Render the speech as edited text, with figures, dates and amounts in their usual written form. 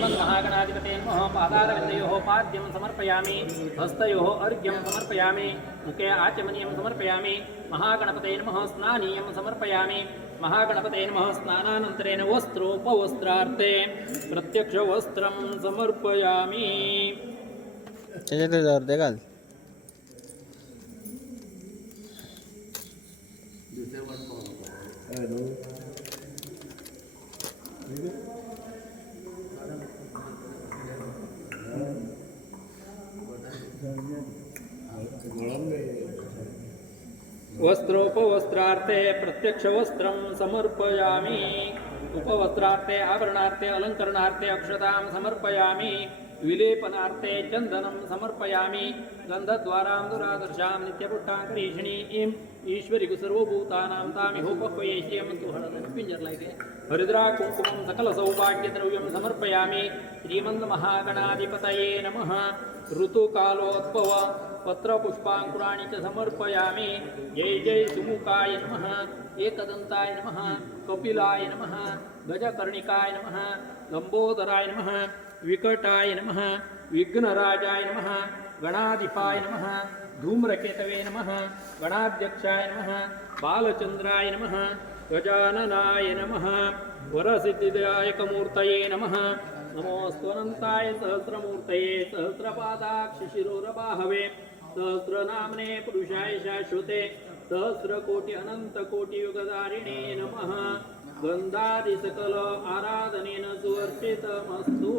श्रीमन्महागणाधिपते नमः पादारविन्दयोः पाद्यं समर्पयामि हस्तयोः अर्घ्यं समर्पयामि मुखे आचमनीयं समर्पयामि महागणपते नमः स्नानीयं समर्पयामि महागणपते नमः स्नानानन्तरेण वस्त्रोपवस्त्रार्थे प्रत्यक्षवस्त्रं समर्पयामि वस्त्रोपवस्त्रार्थे प्रत्यक्षवस्त्रं समर्पयामि उपवस्त्रार्थे आभरणार्थे अलङ्करणार्थे अक्षतां समर्पयामि विलेपनार्थे चन्दनं समर्पयामि गन्धद्वारां दुरादर्शां नित्यपुट्टाङ्करीषिणीं ईश्वरिकु सर्वभूतानां तामिहोपह्वये श्रियमन्तु पिञ्जर्लैके हरिद्रा कुङ्कुमं सकलसौभाग्यद्रव्यं समर्पयामि श्रीमन्महागणाधिपतये नमः ऋतुकालोद्भव पत्रपुष्पाङ्कुराणि च समर्पयामि जय जय सुमुखाय नमः एकदन्ताय नमः कपिलाय नमः गजकर्णिकाय नमः लम्बोदराय नमः विकटाय नमः विघ्नराजाय नमः गणाधिपाय नमः धूम्रकेतवे नमः गणाध्यक्षाय नमः बालचन्द्राय नमः गजाननाय नमः वरसिद्धिदायकमूर्तये नमः नमोऽस्त्वनन्ताय सहस्रमूर्तये सहस्रपादाक्षशिरोरबाहवे सहस्रनाम्ने पुरुषाय शाश्वते सहस्रकोटि अनन्तकोटियुगधारिणे नमः गन्धादिसकल आराधनेन सुवर्चितमस्तु